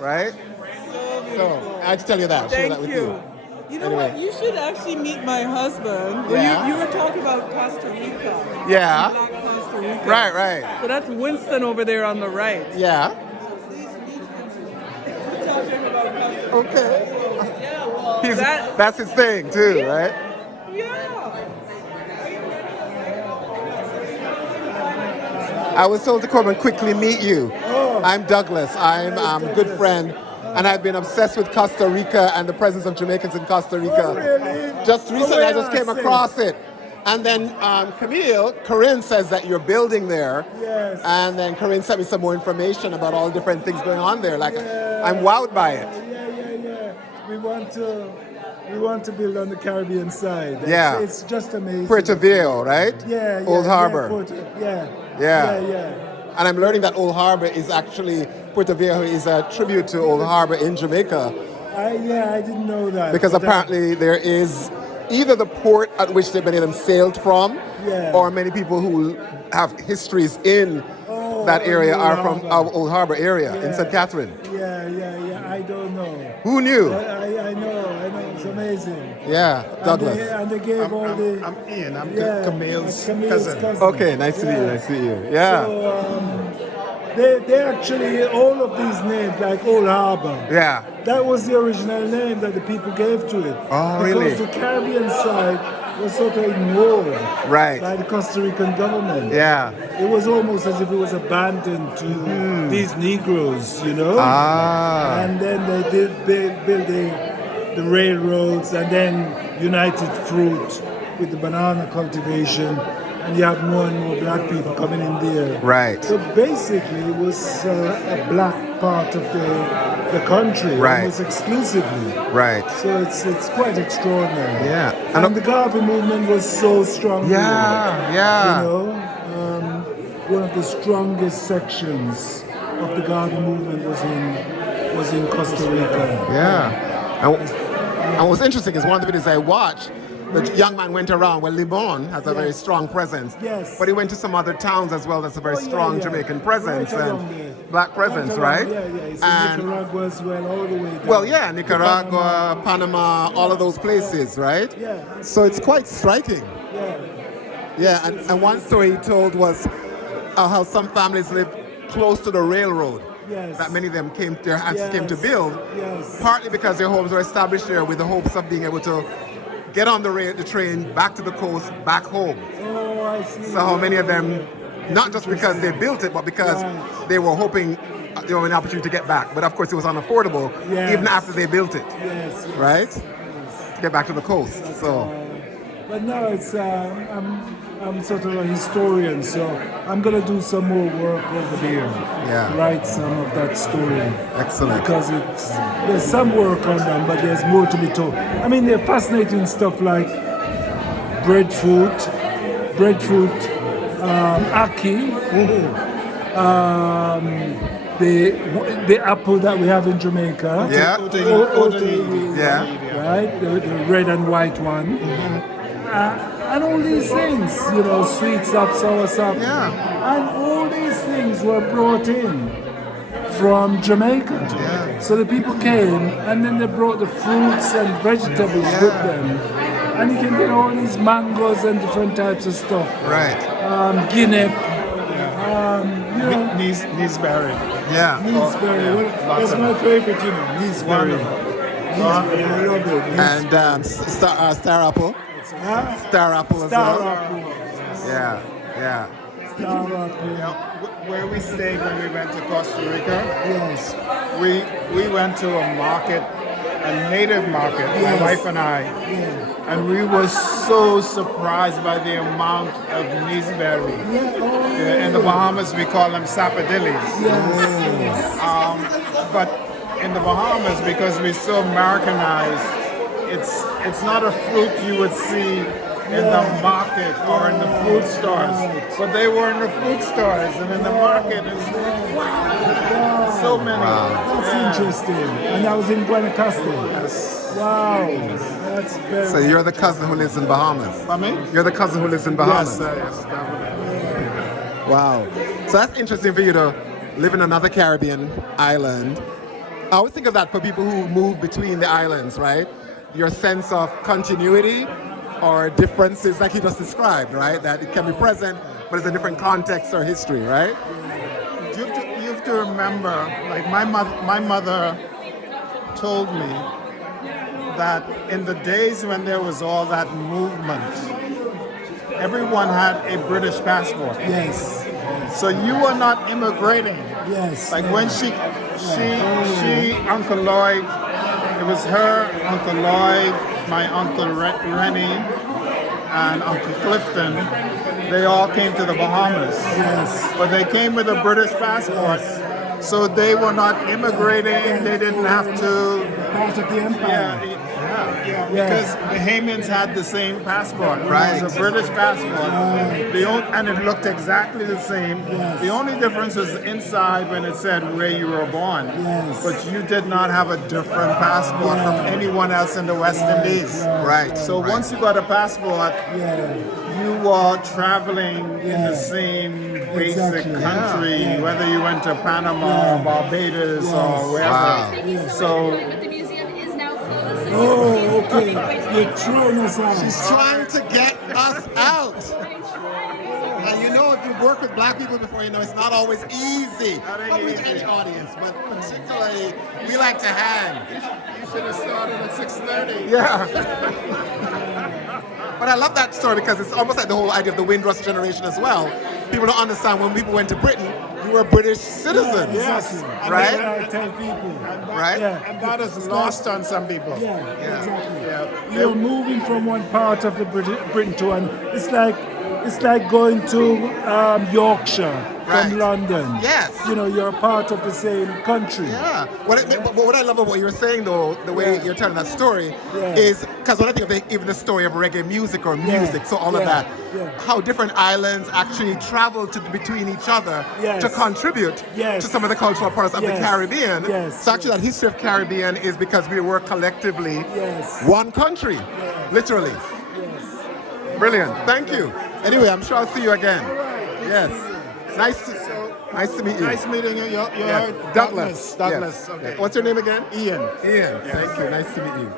right? So So beautiful. I had to tell you that, share that Thank with you. you. You know what? Anyway, You should actually meet my husband. Well, yeah, you were talking about Costa Rica. yeah, Black Costa right, Rica. right, So that's Winston over there on the right. yeah, Tell him about Costa Rica. okay. Yeah, well, He's that. that's his thing too, right? Yeah. Yeah. I was told to come and quickly meet you. Oh, I'm Douglas. I'm nice a good Douglas. friend, and I've been obsessed with Costa Rica and the presence of Jamaicans in Costa Oh, Rica. really? Just Oh, recently, I wait just a came sec. across it. And then Corinne says that you're building there. Yes. And then Corinne sent me some more information about all the different things going on there. Like, Yeah. I'm wowed by it. Yeah. We want to build on the Caribbean side. Yeah. It's just amazing. Puerto Viejo, right? Yeah. Old Harbor. Yeah. Yeah. And I'm learning that Old Harbor is actually, Puerto Viejo is a tribute to Old Harbor in Jamaica. I didn't know that. Because but apparently there is either the port at which many of them sailed from, Yeah. or many people who have histories in Oh, that area in are Old from Harbor. Old Harbor area in Yeah. St. Catherine. Yeah. I don't know. Who knew? I know. It's amazing. Yeah, Douglas. And they gave all the. I'm Ian. I'm Camille's cousin. Okay, nice to meet you. Nice to meet you. Yeah, So, they actually, all of these names, like Old Harbor, yeah. that was the original name that the people gave to it. Oh, really? Because the Caribbean side was sort of ignored Right. by the Costa Rican government. Yeah. It was almost as if it was abandoned to these Negroes, you know? Ah. And then they build the railroads and then United Fruit with the banana cultivation. And you have more and more black people coming in there. Right. So basically, it was a black part of the country, Right. almost exclusively. Right. So it's quite extraordinary. Yeah. And the Garvey movement was so strong. Yeah, here, yeah. You know, one of the strongest sections of the Garvey movement was in Costa Rica. Yeah. And what's interesting is one of the videos I watched, the young man went around. Well, Limon has a very strong presence. Yes. But he went to some other towns as well. That's a very strong Jamaican presence Right and around there. black presence, right? Yeah. It's And in Nicaragua as well, all the way down. well, yeah, to Nicaragua, Panama, all of those places, right? Yeah. So it's quite striking. Yeah. Yeah, and one story he told was how some families live close to the railroad. Yes. That many of them their ancestors came to Yes. build, Yes. partly because their homes were established there with the hopes of being able to get on the train back to the coast, back home. Oh, I see. So how many of them, not just because they built it, but because Right. they were hoping there was an opportunity to get back. But of course it was unaffordable Yes. even after they built it, Yes. right? To get back to the coast. So, But no, it's I'm sort of a historian, so I'm gonna do some more work over there. Yeah. Write some of that story. excellent. Because there's some work on them, but there's more to be told. I mean, they're fascinating stuff like breadfruit, ackee, the apple that we have in Jamaica. Yeah. Yeah. Right, the red and white one. And all these things, you know, sweet sap, sour sap. Yeah. And all these things were brought in from Jamaica. Yeah. So the people came and then they brought the fruits and vegetables with them. And you can get all these mangoes and different types of stuff. Right. Guinea, you know, Neesberry. Yeah. Neesberry. That's my favorite, you know, Neesberry. Neesberry, I love it. And star apple. Huh? Star apple as Star well. apple. Yeah. Star apple. Where we stayed when we went to Costa Rica, Yes. we went to a market, a native market, my Yes. wife and I, Yeah. and we were so surprised by the amount of neesberry. In the Bahamas, we call them sapodillies. Yes. But in the Bahamas, because we're so Americanized, it's not a fruit you would see in the market or in the fruit stores. But they were in the fruit stores and in the market. It's like, wow, so many. That's interesting. And I was in Guanacaste. Wow. That's very. So you're the cousin who lives in Bahamas. Pardon me? You're the cousin who lives in Bahamas. Yes, definitely. Wow. So that's interesting for you to live in another Caribbean island I always think of that for people who move between the islands, right? Your sense of continuity or differences, like you just described, right? That it can be present, but it's a different context or history, right? You have to remember, like my mother told me that in the days when there was all that movement, everyone had a British passport. Yes. So you were not immigrating. Yes. Like when she, Uncle Lloyd, it was her, Uncle Lloyd, my Uncle Rennie, and Uncle Clifton. They all came to the Bahamas. Yes. But they came with a British passport. So they were not immigrating. They didn't have to. Part of the empire. Because Bahamians had the same passport. Right. It was a British passport. And it looked exactly the same. Yes. The only difference was inside when it said where you were born. Yes. But you did not have a different passport from anyone else in the West Indies. Right. So once you got a passport, you were traveling in the same basic Exactly. country, whether you went to Panama or Barbados or wherever. Wow. So But the museum is now closed. Oh, okay. You're throwing us out. She's trying to get us out. And you know, if you've worked with black people before, you know it's not always easy. Not with any audience, but particularly, we like to hang. you should have started at 6:30. Yeah. But I love that story because it's almost like the whole idea of the Windrush generation as well. People don't understand when people went to Britain, you were British citizens. Yes. Right? I tell people. Right? And that is lost on some people. Yeah, exactly. Yeah. You're moving from one part of the Britain to one. It's like going to Yorkshire Right. from London. Yes. You know, you're part of the same country. Yeah. But what I love about what you're saying, though, the way you're telling that story, is because when I think of even the story of reggae music or music, so all of that, how different islands actually travel between each other to contribute to some of the cultural parts of the Caribbean. So actually, that history of Caribbean is because we were collectively one country, literally. Brilliant. Thank you. Anyway, I'm sure I'll see you again. Yes. Nice to meet you. Nice meeting you. You're Douglas. Douglas. Yes. Okay. What's your name again? Ian. Ian. Thank you. Nice to meet you.